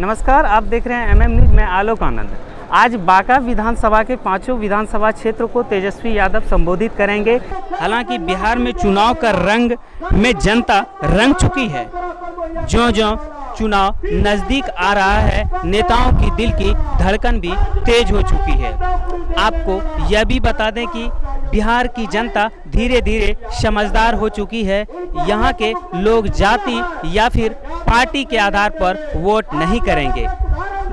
नमस्कार, आप देख रहे हैं एमएम न्यूज़ में आलोक आनंद। आज बांका विधानसभा के पांचों विधानसभा क्षेत्र को तेजस्वी यादव संबोधित करेंगे। हालांकि बिहार में चुनाव का रंग में जनता रंग चुकी है। ज्यों-ज्यों चुनाव नज़दीक आ रहा है, नेताओं की दिल की धड़कन भी तेज हो चुकी है। आपको यह भी बता दें कि बिहार की जनता धीरे धीरे समझदार हो चुकी है। यहाँ के लोग जाति या फिर पार्टी के आधार पर वोट नहीं करेंगे,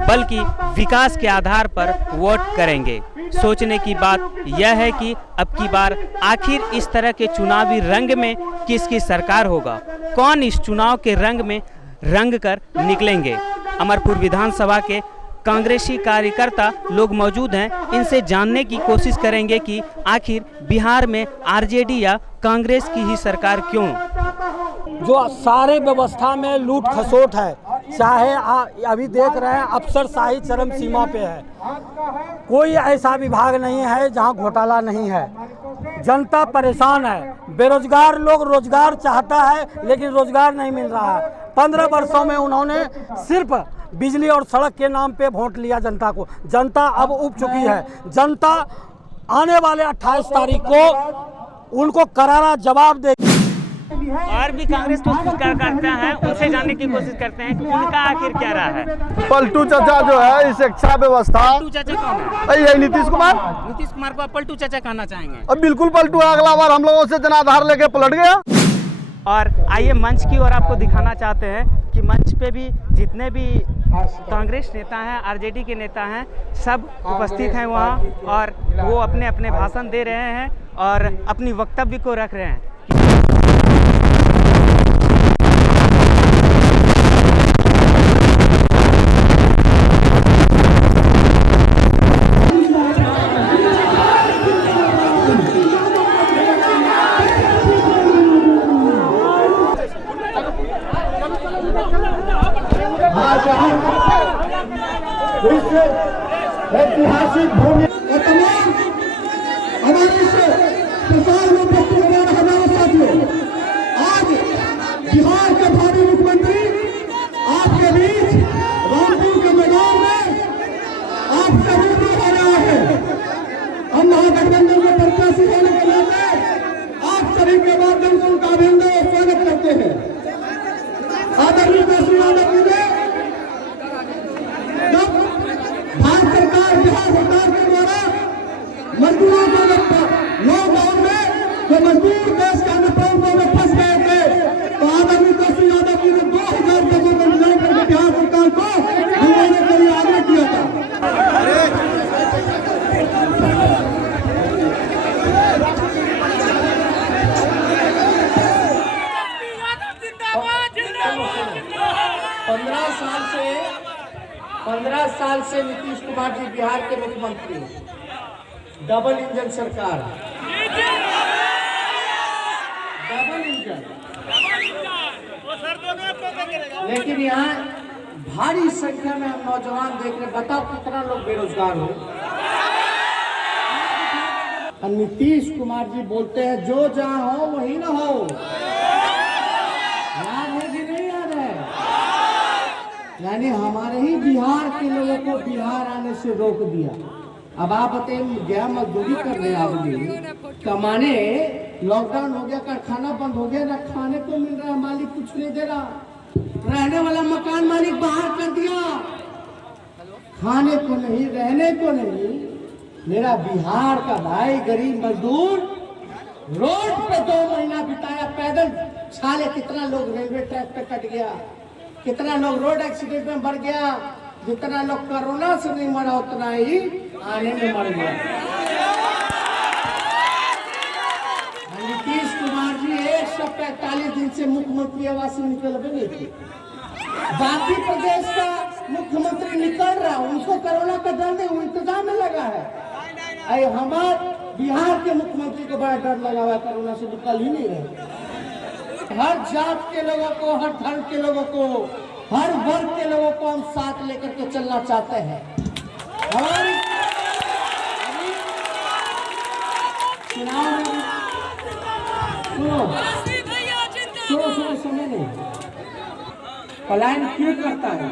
बल्कि विकास के आधार पर वोट करेंगे। सोचने की बात यह है कि अब की बार आखिर इस तरह के चुनावी रंग में किसकी सरकार होगा, कौन इस चुनाव के रंग में रंग कर निकलेंगे। अमरपुर विधानसभा के कांग्रेसी कार्यकर्ता लोग मौजूद हैं, इनसे जानने की कोशिश करेंगे कि आखिर बिहार में आरजेडी या कांग्रेस की ही सरकार क्यों। जो सारे व्यवस्था में लूट खसोट है, चाहे अभी देख रहे हैं अफसरशाही चरम सीमा पे है। कोई ऐसा विभाग नहीं है जहां घोटाला नहीं है। जनता परेशान है, बेरोजगार लोग रोजगार चाहता है लेकिन रोजगार नहीं मिल रहा है। 15 वर्षों में उन्होंने सिर्फ बिजली और सड़क के नाम पे वोट लिया जनता को। जनता अब उब चुकी है। जनता आने वाले 28 तारीख को उनको करारा जवाब देगी। और भी कांग्रेस तो करता है, उनसे जानने की कोशिश करते हैं कि उनका आखिर क्या रहा है। पलटू चाचा जो है इस शिक्षा व्यवस्था, पलटू चाचा कौन है? यही नीतीश कुमार। नीतीश कुमार को आप पलटू चाचा कहना चाहेंगे? अब बिल्कुल पलटू है, अगला बार हम लोगों से जनाधार लेके पलट गया। और आइए मंच की ओर आपको दिखाना चाहते हैं कि मंच पे भी जितने भी कांग्रेस नेता हैं, आरजेडी के नेता हैं, सब उपस्थित हैं वहाँ, और वो अपने अपने भाषण दे रहे हैं और अपनी वक्तव्य को रख रहे हैं। ऐतिहासिक भूमि तमाम हमारे प्रसार में हमारे साथियों, आज बिहार के भावी मुख्यमंत्री आपके बीच रामपुर के मैदान में आप सभी को आ रहा है। हम महागठबंधन के प्रत्याशी होने के नाते आप सभी के माध्यम से उनका अभिनंदन और स्वागत करते हैं। आदरणीय तेजस्वी यादव जी ने भारत सरकार, बिहार सरकार के द्वारा मजदूरों को लॉकडाउन में जो मजदूर देश के अन्य प्रांतों में फंस गए थे, तो आदरणीय तेजस्वी यादव जी ने 2000 गजों का डिजाइन करके बिहार सरकार को दिलवाने के लिए आग्रह किया था। पंद्रह साल से नीतीश कुमार जी बिहार के मुख्यमंत्री, डबल इंजन सरकार, डबल इंजन। लेकिन यहाँ भारी संख्या में हम नौजवान देख रहे, बताओ कितना लोग बेरोजगार हो। नीतीश कुमार जी बोलते हैं जो जहाँ हो वही ना हो। याद है कि नहीं याद है? यानी हमारे ही बिहार के लोगों को बिहार आने से रोक दिया। अब आप बताइए, गया मजदूरी कर रहे आदमी कमाने, लॉकडाउन हो गया, कारखाना बंद हो गया, ना खाने को मिल रहा है, मालिक कुछ नहीं दे रहा, रहने वाला मकान मालिक बाहर कर दिया, खाने को नहीं, रहने को नहीं। मेरा बिहार का भाई गरीब मजदूर रोड पे 2 महीना बिताया, पैदल छाले, कितना लोग रेलवे ट्रैक पे कट गया, कितना लोग रोड एक्सीडेंट में मर गया, जितना लोग कोरोना से नहीं मरा उतना ही आने में मर गया। नीतीश कुमार जी 145 दिन से मुख्यमंत्री आवास से निकल भी नहीं थे। बाकी प्रदेश का मुख्यमंत्री निकल रहा, उनको कोरोना का डर नहीं, वो इंतजाम में लगा है। हमारे बिहार के मुख्यमंत्री को बड़ा डर लगा हुआ है, कोरोना से निकल ही नहीं रहे। हर जात के लोगों को, हर धर्म के लोगों को, हर वर्ग के लोगों को हम साथ लेकर के चलना चाहते हैं। हमारी चुनाव में सुनो समय नहीं, पलायन क्यों करता है?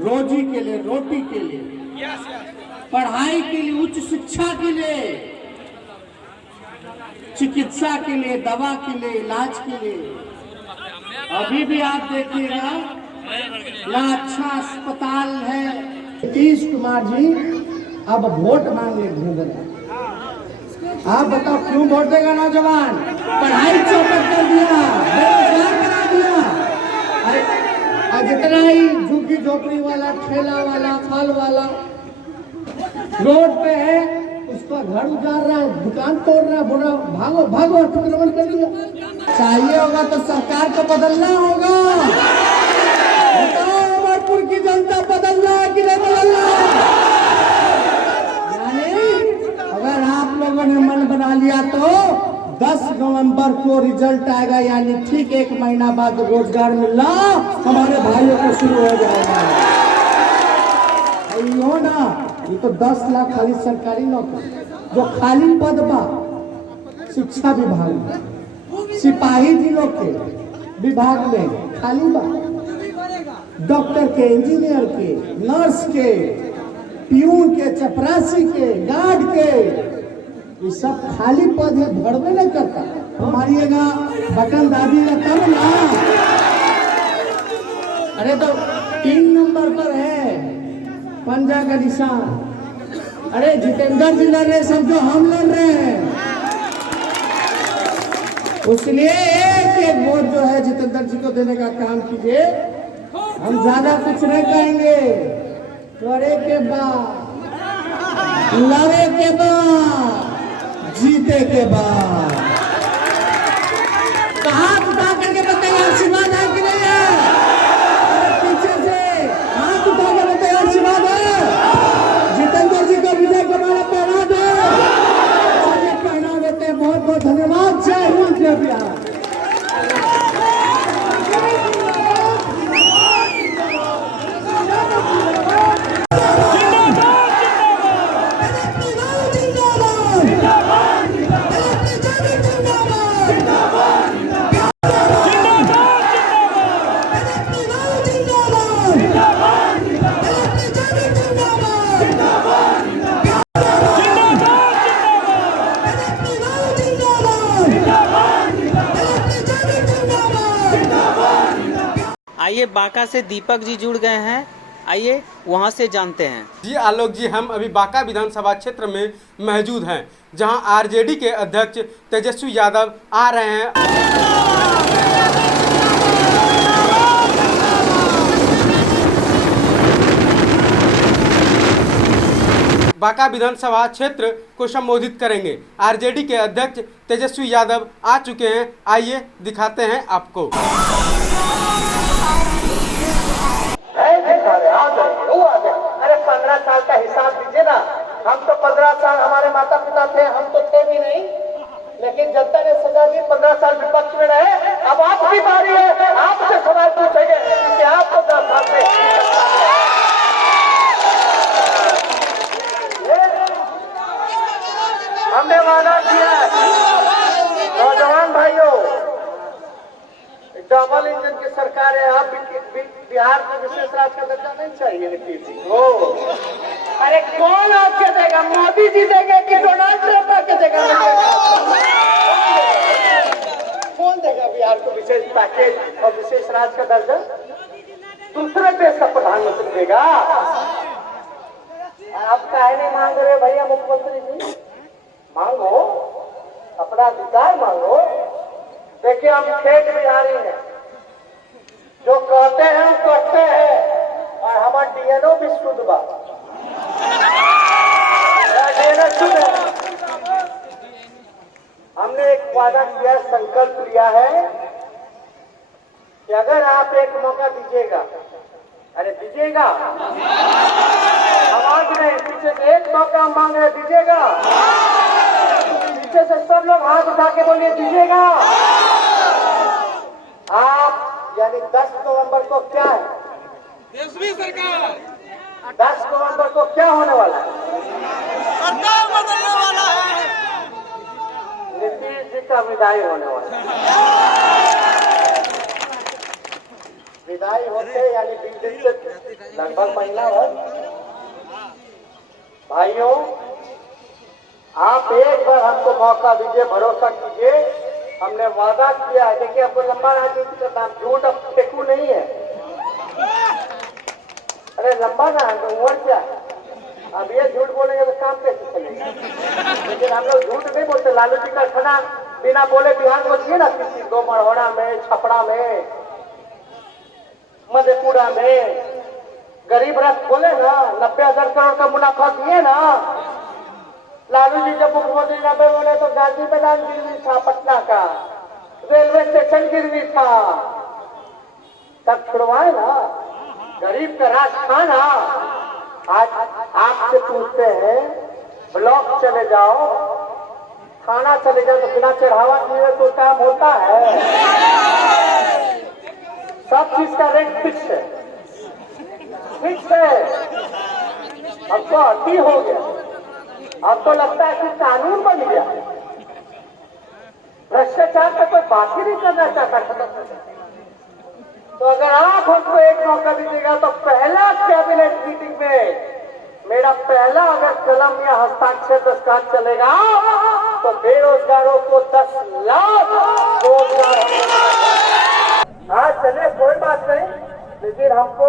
रोजी के लिए, रोटी के लिए, पढ़ाई के लिए, उच्च शिक्षा के लिए, चिकित्सा के लिए, दवा के लिए, इलाज के लिए। अभी भी आप देखिएगा ना अच्छा अस्पताल है। नीतीश कुमार जी अब वोट मांगने घूम रहे हैं। आप बताओ क्यों वोट देगा नौजवान? पढ़ाई चौपट कर दिया, बेरोजगार करा दिया। और जितना ही झुग्गी झोपड़ी वाला, ठेला वाला, फल वाला रोड पे है, उसका घर उजाड़ रहा है, दुकान तोड़ रहा है, बोल रहा भागो भागो, अतिक्रमण कर दिया। चाहिए होगा तो सरकार को बदलना होगा। बताओ अमरपुर की जनता बदलना है कि नहीं बदलना? यानी अगर आप लोगों ने मन बना लिया तो 10 नवंबर को रिजल्ट आएगा, यानी ठीक 1 महीना बाद रोजगार मिलना हमारे भाइयों को शुरू हो जाएगा। हो ना, ये तो 10 लाख खाली सरकारी नौकरी, जो खाली पद बा शिक्षा विभाग में, सिपाही जिलों के विभाग में खाली बा, डॉक्टर के, इंजीनियर के, नर्स के, प्यून के, चपरासी के, गार्ड के, ये सब खाली पद है, भरवे नहीं करता। मारिएगा बटन दाबीगा तब ना। अरे तो 3 नंबर पर है पंजा का निशान। अरे जितेंद्र जी लड़ रहे, समझो हम लड़ रहे हैं। उसलिए एक वोट जो है जितेंद्र जी को देने का काम कीजिए। हम ज्यादा कुछ नहीं कहेंगे। करे के बाद, लड़े के बाद, जीते के बाद हाथ उठा करके बताइए आशीर्वाद है कि नहीं है? पीछे से हाथ उठा कर बताइए आशीर्वाद है। जितेंद्र जी को विजय का माला पहना दो। चलिए पहना देते हैं। बहुत बहुत धन्यवाद। जय हिंद, जय बिहार। आइए बांका से दीपक जी जुड़ गए हैं, आइए वहां से जानते हैं। जी आलोक जी, हम अभी बांका विधानसभा क्षेत्र में मौजूद हैं, जहां आरजेडी के अध्यक्ष तेजस्वी यादव आ रहे हैं। बांका विधानसभा क्षेत्र को संबोधित करेंगे। आरजेडी के अध्यक्ष तेजस्वी यादव आ चुके हैं, आइए दिखाते हैं आपको। अरे 15 साल का हिसाब दीजिए ना। हम तो 15 साल, हमारे माता पिता थे, हम तो थे भी नहीं, लेकिन जनता ने सजा दी। 15 साल विपक्ष में रहे। अब आपकी बारी है, आपसे सवाल पूछेंगे कि आप 15 साल में हमने वादा किया। नौजवान भाइयों, डबल इंजन की सरकार है। आप बिहार को विशेष राज्य का दर्जा नहीं चाहिए नीतीश जी को? अरे कौन आपके देगा? मोदी जी देंगे कि डोनाल्ड ट्रंप आपके देगा? कौन देगा बिहार को विशेष पैकेज और विशेष राज्य का दर्जा? दूसरे देश का प्रधानमंत्री देगा। आप काहे नहीं मांग रहे भैया मुख्यमंत्री जी? मांगो, अपना अधिकार मांगो। देखिए हम खेत बिहारी हैं, जो कहते हैं हम करते हैं, और हमारा डीएनओ भी शुद्ध बा। डीएनओ शुद्ध है। हमने एक वादा किया, संकल्प लिया है कि अगर आप एक मौका दीजिएगा, अरे दीजिएगा, आवाज नहीं, पीछे से एक मौका हम मांग रहे, दीजिएगा। पीछे से सब लोग हाथ उठा के बोलिए दीजिएगा। आप यानी 10 नवंबर को क्या है? तेजस्वी सरकार। 10 नवंबर को क्या होने वाला है? सरकार बदलने वाला है। नीतीश जी का विदाई होने वाला है। विदाई होते यानी 20 दिन से लगभग महीना भर। भाइयों, आप एक बार हमको मौका दीजिए, भरोसा कीजिए, हमने वादा किया है। देखिए, आपको लंबा राजनीति का नाम झूठ अब फेंकू नहीं है। अरे लंबा ना है तो उम्र क्या है? अब ये झूठ बोलेंगे तो काम कैसे चलेगा? लेकिन हम लोग झूठ नहीं बोलते। लालू जी का खाना बिना बोले बिहार को दिए ना, किसी दो मढ़ौरा में, छपड़ा में, मधेपुरा में गरीब रथ बोले ना, 90,000 करोड़ का मुनाफा दिए ना। लालू जी जब मुख्यमंत्री 90 बोले तो गांधी मैदान गिरवी था, पटना का रेलवे स्टेशन गिरवी था, तब छुड़वाए ना। गरीब का राज था ना। आज आपसे पूछते हैं, ब्लॉक चले जाओ, थाना चले जाओ, तो बिना चढ़ावा दिए तो काम होता है? सब चीज का रेट फिक्स है, फिक्स है। अब तो अति हो गया। अब तो लगता है कि कानून बन गया। भ्रष्टाचार का कोई बात ही नहीं करना चाहता। तो अगर आप हमको एक मौका दीजिएगा तो पहला कैबिनेट मीटिंग में मेरा पहला अगर कलम या हस्ताक्षर दस्तावेज चलेगा तो बेरोजगारों को 10 लाख रोजगार। हाँ चलिए, कोई बात नहीं, लेकिन हमको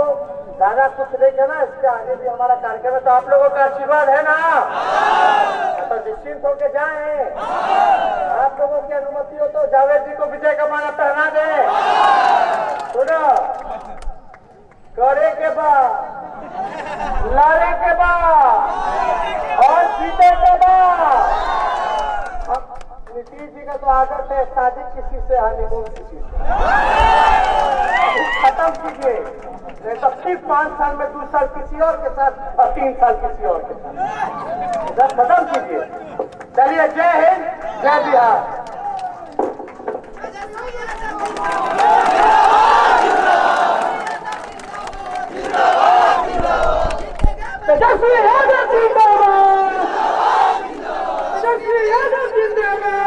ज्यादा कुछ नहीं करना। इसके आगे भी हमारा कार्यक्रम है, तो आप लोगों का आशीर्वाद है ना, तो निश्चिंत होके जाएं। आप लोगों की अनुमति हो तो जावेद जी को विजय का माला पहना दें। सुनो, करे के बाद, लड़े के बाद और जीते के बाद। नीतीश जी का तो आदत है, शादी किसी से, हनीमून किसी से। खत्म कीजिए, नहीं तो फिर 5 साल में 2 साल किसी और के साथ और 3 साल किसी और के साथ। जब खत्म कीजिए। चलिए, जय हिंद, जय बिहार। तेजस्वी यादव जिंदाबाद, तेजस्वी यादव जिंदाबाद।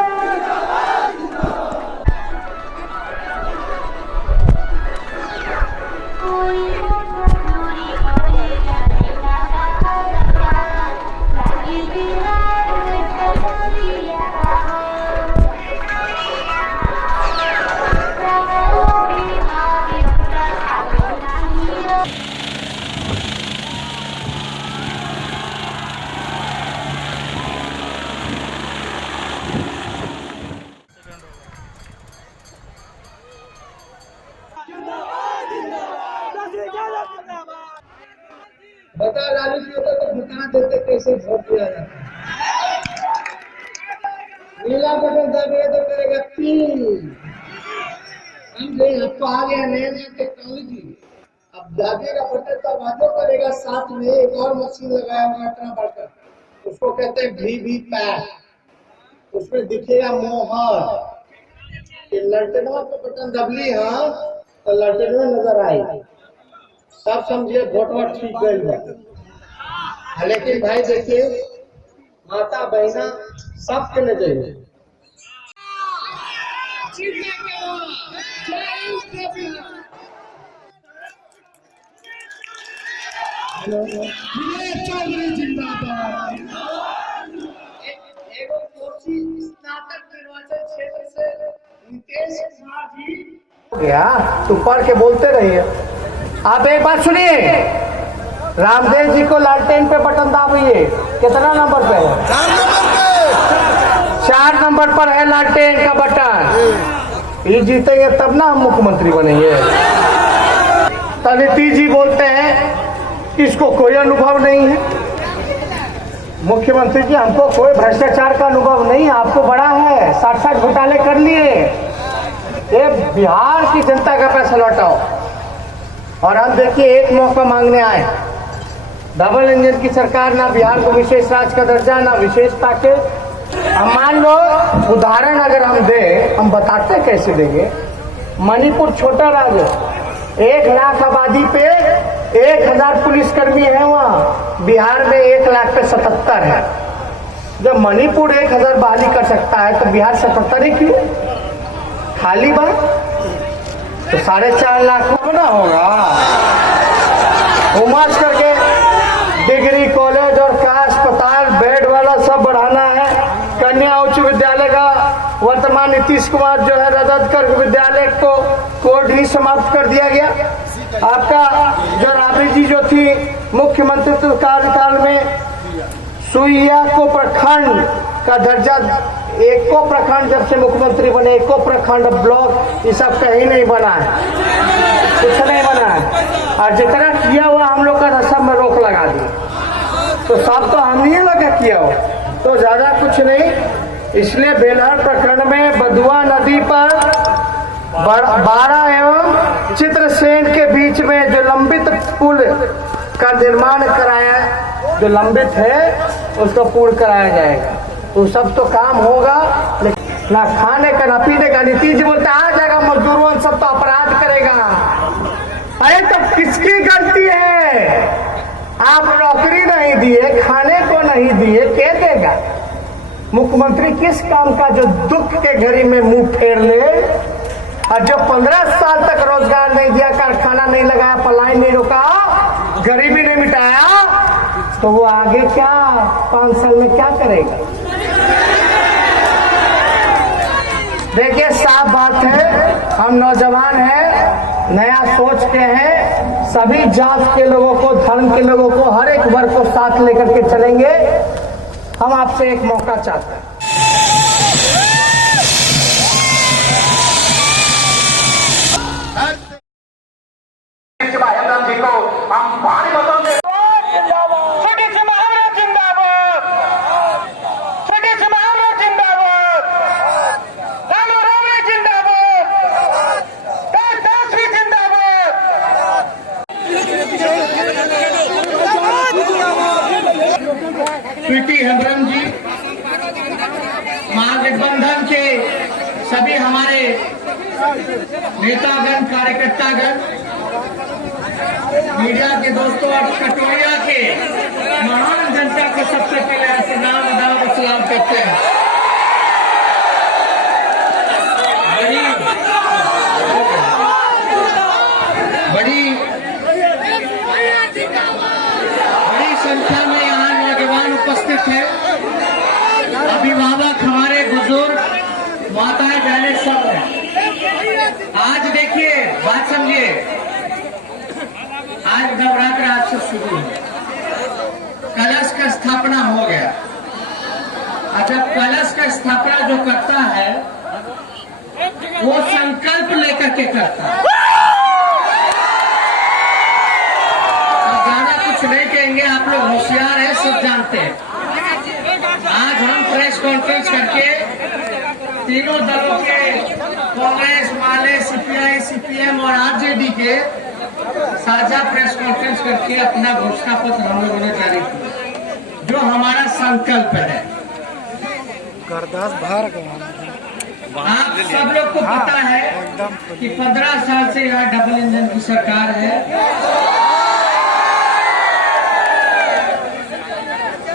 बता, लालू जी होता तो बता देते कैसे वोट दिया जाता। नीला बटन दबाए तो करेगा 3। समझे? अब तो आ गया नया टेक्नोलॉजी। अब दाबेगा बटन तो आवाजो करेगा, साथ में एक और मशीन लगाया हुआ इतना बड़का, उसको कहते हैं वीवीपैट। उसमें दिखेगा मोहर कि ललटेनवा पे बटन दबली हाँ तो ललटेनवा नजर आई। सब समझिए वोटवा ठीक गई बा। लेकिन भाई देखिए, माता बहना सबके नजर में स्नातक निर्वाचन क्षेत्र से नीतीश कुमार जी गया, तो पढ़ के बोलते रहिए। आप एक बात सुनिए, रामदेव जी को लालटेन पे बटन दाबिए। कितना नंबर पे है? 4 नंबर पर है लालटेन का बटन। ये जीतेंगे तब ना हम मुख्यमंत्री बनेंगे। तो नीतीश जी बोलते हैं इसको कोई अनुभव नहीं है। मुख्यमंत्री जी, हमको कोई भ्रष्टाचार का अनुभव नहीं, आपको बड़ा है, 60 घोटाले कर लिए। ये बिहार की जनता का पैसा लौटाओ। और हम देखिए, एक मौका मांगने आए। डबल इंजन की सरकार, ना बिहार को विशेष राज्य का दर्जा, ना विशेष पैकेज। अब मान लो, उदाहरण अगर हम दें, हम बताते कैसे देंगे। मणिपुर छोटा राज्य, 1 लाख आबादी पे 1000 पुलिसकर्मी है वहाँ। बिहार में 1 लाख पे 77 है। जब मणिपुर 1000 बहाली कर सकता है तो बिहार 77 ही क्यों? खाली बात। तो 4.5 लाख में ना होगा। उमस करके डिग्री कॉलेज और का अस्पताल बेड वाला सब बढ़ाना है। कन्या उच्च विद्यालय का वर्तमान नीतीश कुमार जो है रद्द कर विद्यालय को कोड ही समाप्त कर दिया गया। आपका जो राबड़ी जी जो थी मुख्यमंत्री कार्यकाल में सुइया को प्रखंड का दर्जा, एको प्रखंड जब से मुख्यमंत्री बने एको प्रखंड ब्लॉक ये सब कहीं नहीं बना है, कुछ नहीं बना है। और जितना किया हुआ हम लोग का सब में रोक लगा दी, तो सब तो हम ही लगा किया हो, तो ज्यादा कुछ नहीं। इसलिए बेलहर प्रखंड में बदुआ नदी पर 12 एवं चित्रसेन के बीच में जो लंबित पुल का निर्माण कराया, जो लंबित है उसको पूर्ण कराया जाएगा। तो सब तो काम होगा, लेकिन ना खाने का ना पीने का। नीतीश जी बोलते आ जाएगा मजदूरों सब तो अपराध करेगा। अरे तो किसकी गलती है? आप नौकरी नहीं दिए, खाने को नहीं दिए, क्या देगा? मुख्यमंत्री किस काम का जो दुख के घड़ी में मुंह फेर ले, और जो 15 साल तक रोजगार नहीं दिया, कारखाना नहीं लगाया, पलायन नहीं रोका, गरीबी नहीं मिटाया, तो वो आगे क्या 5 साल में क्या करेगा? देखिए साफ बात है, हम नौजवान हैं, नया सोच के हैं, सभी जात के लोगों को, धर्म के लोगों को, हर एक वर्ग को साथ लेकर के चलेंगे। हम आपसे एक मौका चाहते हैं। जी को हम भारी मतों से प्रीति हेम्ब्रम जी, महागठबंधन के सभी हमारे नेतागण, कार्यकर्तागण, मीडिया के दोस्तों और कटोरिया के महान जनता को सबसे पहले सलाम अदा सलाम करते हैं। बड़ी संख्या में यहाँ नौजवान उपस्थित है, अभिभावक, हमारे बुजुर्ग, माताएं, बहनें सब हैं। आज देखिए, बात समझिए, आज नवरात्र आज से शुरू है, कलश का स्थापना हो गया। जब कलश का स्थापना जो करता है वो संकल्प लेकर के करता है। ज्यादा कुछ नहीं कहेंगे, आप लोग होशियार हैं, सब जानते हैं। आज हम प्रेस कॉन्फ्रेंस करके तीनों दलों के, कांग्रेस, माले, सीपीआई, सीपीएम और आरजेडी के साझा प्रेस कॉन्फ्रेंस करके अपना घोषणा पत्र हम लोगों ने जारी किया, जो हमारा संकल्प है। आप सब लोग को पता है कि 15 साल से यहाँ डबल इंजन की सरकार है।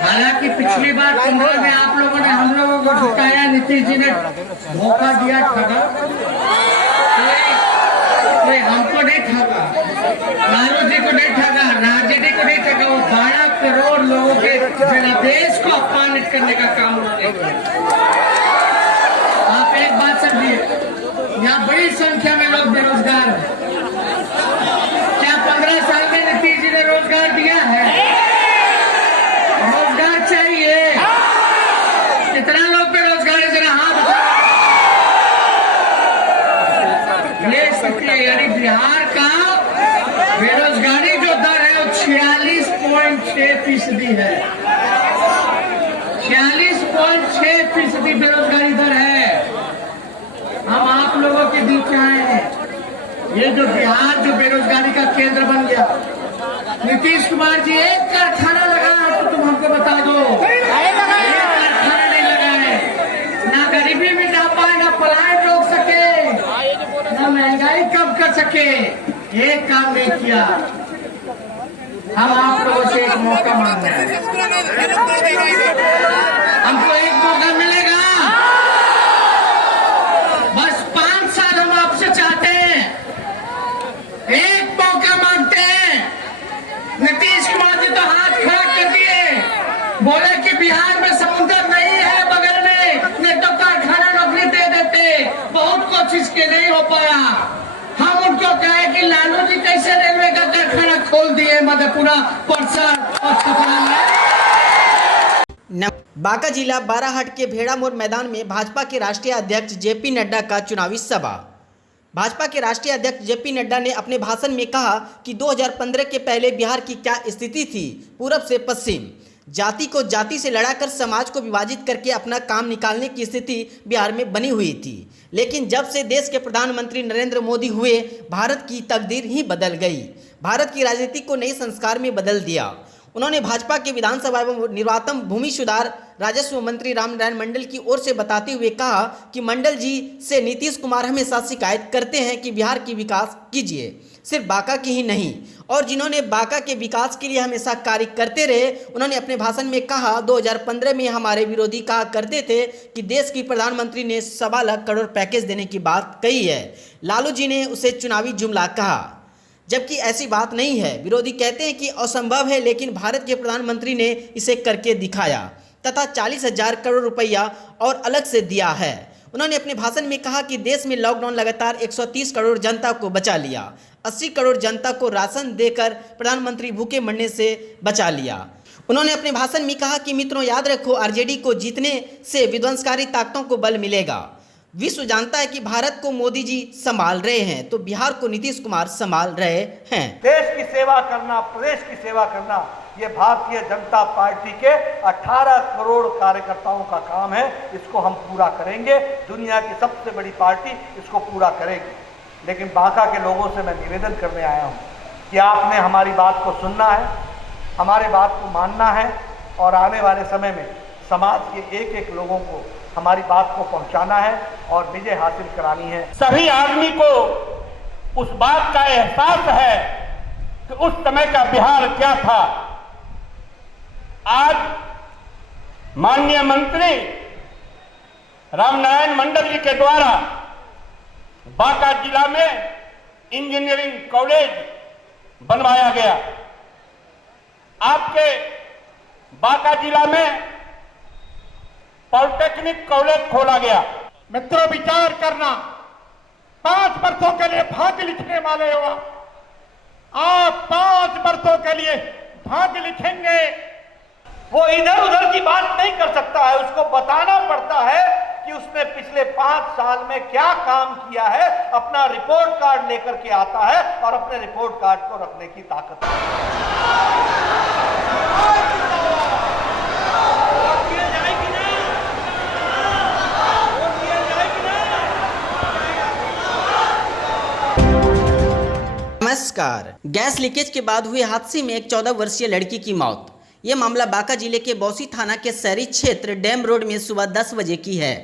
हालांकि पिछली बार 15 में आप लोगों ने हम लोगों को झुकाया, नीतीश जी ने धोखा दिया, ठगा। कोई हमको नहीं ठगा, लालू जी को नहीं ठगा, राजेडी को नहीं ठगा। वो 12 करोड़ लोगों के जनादेश को अपमानित करने का काम उन्होंने किया। आप एक बात समझिए, यहाँ बड़ी संख्या में लोग बेरोजगार हैं। क्या 15 साल में नीतीश जी ने रोजगार दिया है? रोजगार चाहिए। कितना लोग बेरोजगार है, जरा हाथ उठाओ। ये स्थिति है, यानी बिहार का बेरोजगारी जो दर है वो 46.6% है। 46.6% बेरोजगारी दर है। हम आप लोगों के बीच आए हैं। ये जो बिहार जो बेरोजगारी का केंद्र बन गया, नीतीश कुमार जी एक कारखाना लगा तो तुम हमको बता दो। एक कारखाना नहीं लगा है, ना गरीबी मिटा पाए, ना पलायन रोक सके, ना महंगाई कम कर सके, एक काम नहीं किया। हम आप लोगों से एक मौका मांग रहे हैं, हमको एक मौका मिलेगा। बस 5 साल हम आपसे चाहते हैं मधेपुरा परिसर बांका जिला बाराहाट के भेड़ा मोड़ मैदान में भाजपा के राष्ट्रीय अध्यक्ष जेपी नड्डा का चुनावी सभा। भाजपा के राष्ट्रीय अध्यक्ष जेपी नड्डा ने अपने भाषण में कहा कि 2015 के पहले बिहार की क्या स्थिति थी। पूरब से पश्चिम जाति को जाति से लड़ाकर समाज को विभाजित करके अपना काम निकालने की स्थिति बिहार में बनी हुई थी, लेकिन जब से देश के प्रधानमंत्री नरेंद्र मोदी हुए, भारत की तकदीर ही बदल गई। भारत की राजनीति को नए संस्कार में बदल दिया। उन्होंने भाजपा के विधानसभा एवं निर्वाचन भूमि सुधार राजस्व मंत्री रामनारायण मंडल की ओर से बताते हुए कहा कि मंडल जी से नीतीश कुमार हमेशा शिकायत करते हैं कि बिहार की विकास कीजिए, सिर्फ बांका की ही नहीं, और जिन्होंने बांका के विकास के लिए हमेशा कार्य करते रहे। उन्होंने अपने भाषण में कहा 2015 में हमारे विरोधी कहा करते थे कि देश की प्रधानमंत्री ने 1.25 लाख करोड़ पैकेज देने की बात कही है। लालू जी ने उसे चुनावी जुमला कहा, जबकि ऐसी बात नहीं है। विरोधी कहते हैं कि असंभव है, लेकिन भारत के प्रधानमंत्री ने इसे करके दिखाया तथा 40,000 करोड़ रुपया और अलग से दिया है। उन्होंने अपने भाषण में कहा कि देश में लॉकडाउन लगातार 130 करोड़ जनता को बचा लिया, 80 करोड़ जनता को राशन देकर प्रधानमंत्री भूखे मरने से बचा लिया। उन्होंने अपने भाषण में कहा कि मित्रों, याद रखो, आरजेडी को जीतने से विध्वंसकारी ताकतों को बल मिलेगा। विश्व जानता है कि भारत को मोदी जी संभाल रहे हैं, तो बिहार को नीतीश कुमार संभाल रहे हैं। देश की सेवा करना, प्रदेश की सेवा करना, ये भारतीय जनता पार्टी के 18 करोड़ कार्यकर्ताओं का काम है। इसको हम पूरा करेंगे। दुनिया की सबसे बड़ी पार्टी इसको पूरा करेगी। लेकिन बांका के लोगों से मैं निवेदन करने आया हूँ कि आपने हमारी बात को सुनना है, हमारे बात को मानना है, और आने वाले समय में समाज के एक एक लोगों को हमारी बात को पहुंचाना है और विजय हासिल करानी है। सभी आदमी को उस बात का एहसास है कि उस समय का बिहार क्या था। आज माननीय मंत्री रामनारायण मंडल जी के द्वारा बांका जिला में इंजीनियरिंग कॉलेज बनवाया गया। आपके बांका जिला में पॉलिटेक्निक कॉलेज खोला गया। मित्रों, विचार करना, 5 वर्षों के लिए भाग्य लिखने वाले हो आप 5 वर्षों के लिए भाग्य लिखेंगे। वो इधर उधर की बात नहीं कर सकता है, उसको बताना पड़ता है कि उसने पिछले 5 साल में क्या काम किया है। अपना रिपोर्ट कार्ड लेकर के आता है और अपने रिपोर्ट कार्ड को रखने की ताकत है। नमस्कार। गैस लीकेज के बाद हुए हादसे में एक 14 वर्षीय लड़की की मौत। यह मामला बांका जिले के बौसी थाना के शहरी क्षेत्र डैम रोड में सुबह 10 बजे की है।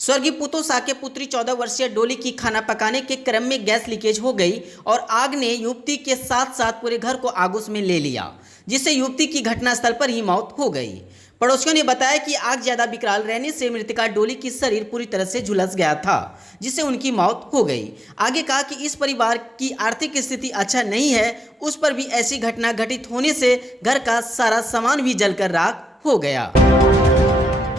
स्वर्गीय पुतो सा के पुत्री 14 वर्षीय डोली की खाना पकाने के क्रम में गैस लीकेज हो गई और आग ने युवती के साथ साथ पूरे घर को आगोश में ले लिया, जिससे युवती की घटनास्थल पर ही मौत हो गई। पड़ोसियों ने बताया कि आग ज्यादा विकराल रहने से मृतका डोली की शरीर पूरी तरह से झुलस गया था, जिससे उनकी मौत हो गई। आगे कहा कि इस परिवार की आर्थिक स्थिति अच्छा नहीं है, उस पर भी ऐसी घटना घटित होने से घर का सारा सामान भी जलकर राख हो गया।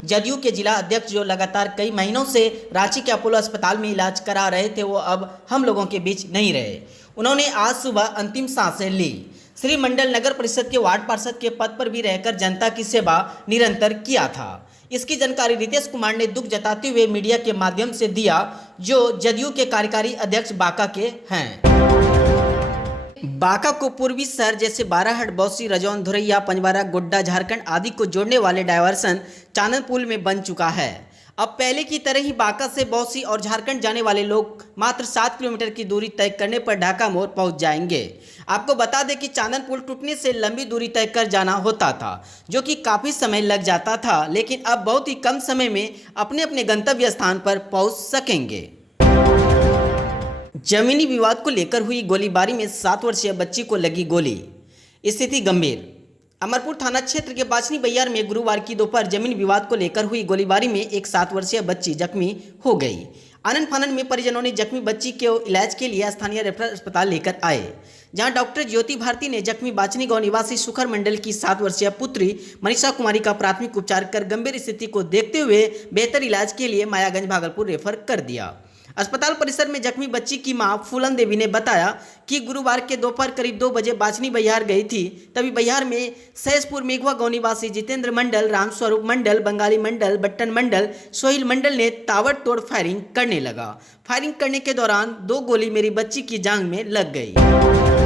जदयू के जिला अध्यक्ष जो लगातार कई महीनों से रांची के अपोलो अस्पताल में इलाज करा रहे थे, वो अब हम लोगों के बीच नहीं रहे। उन्होंने आज सुबह अंतिम सांसें ली। श्री मंडल नगर परिषद के वार्ड पार्षद के पद पर भी रहकर जनता की सेवा निरंतर किया था। इसकी जानकारी रितेश कुमार ने दुख जताते हुए मीडिया के माध्यम से दिया, जो जदयू के कार्यकारी अध्यक्ष बांका के हैं। बांका को पूर्वी शहर जैसे बाराहाट, बौसी, रजौन, धुरैया, पंजवारा, गोड्डा, झारखंड आदि को जोड़ने वाले डायवर्सन चांदन पुल में बन चुका है। अब पहले की तरह ही बांका से बौसी और झारखंड जाने वाले लोग मात्र 7 किलोमीटर की दूरी तय करने पर ढाका मोड़ पहुंच जाएंगे। आपको बता दें कि चांदन पुल टूटने से लंबी दूरी तय कर जाना होता था, जो कि काफ़ी समय लग जाता था, लेकिन अब बहुत ही कम समय में अपने अपने गंतव्य स्थान पर पहुंच सकेंगे। जमीनी विवाद को लेकर हुई गोलीबारी में 7 वर्षीय बच्ची को लगी गोली, स्थिति गंभीर। अमरपुर थाना क्षेत्र के बाछनी बैयार में गुरुवार की दोपहर जमीन विवाद को लेकर हुई गोलीबारी में एक 7 वर्षीय बच्ची जख्मी हो गई। आनन फानन में परिजनों ने जख्मी बच्ची के इलाज के लिए स्थानीय रेफरल अस्पताल लेकर आए, जहां डॉक्टर ज्योति भारती ने जख्मी बाछनी गांव निवासी सुखर मंडल की 7 वर्षीय पुत्री मनीषा कुमारी का प्राथमिक उपचार कर गंभीर स्थिति को देखते हुए बेहतर इलाज के लिए मायागंज भागलपुर रेफर कर दिया। अस्पताल परिसर में जख्मी बच्ची की मां फूलन देवी ने बताया कि गुरुवार के दोपहर करीब 2 बजे बाचनी बहियार गई थी। तभी बहियार में सहसपुर मेघवा गांव निवासी जितेंद्र मंडल, रामस्वरूप मंडल, बंगाली मंडल, बट्टन मंडल, सोहिल मंडल ने ताबड़तोड़ फायरिंग करने लगा। फायरिंग करने के दौरान 2 गोली मेरी बच्ची की जांघ में लग गई।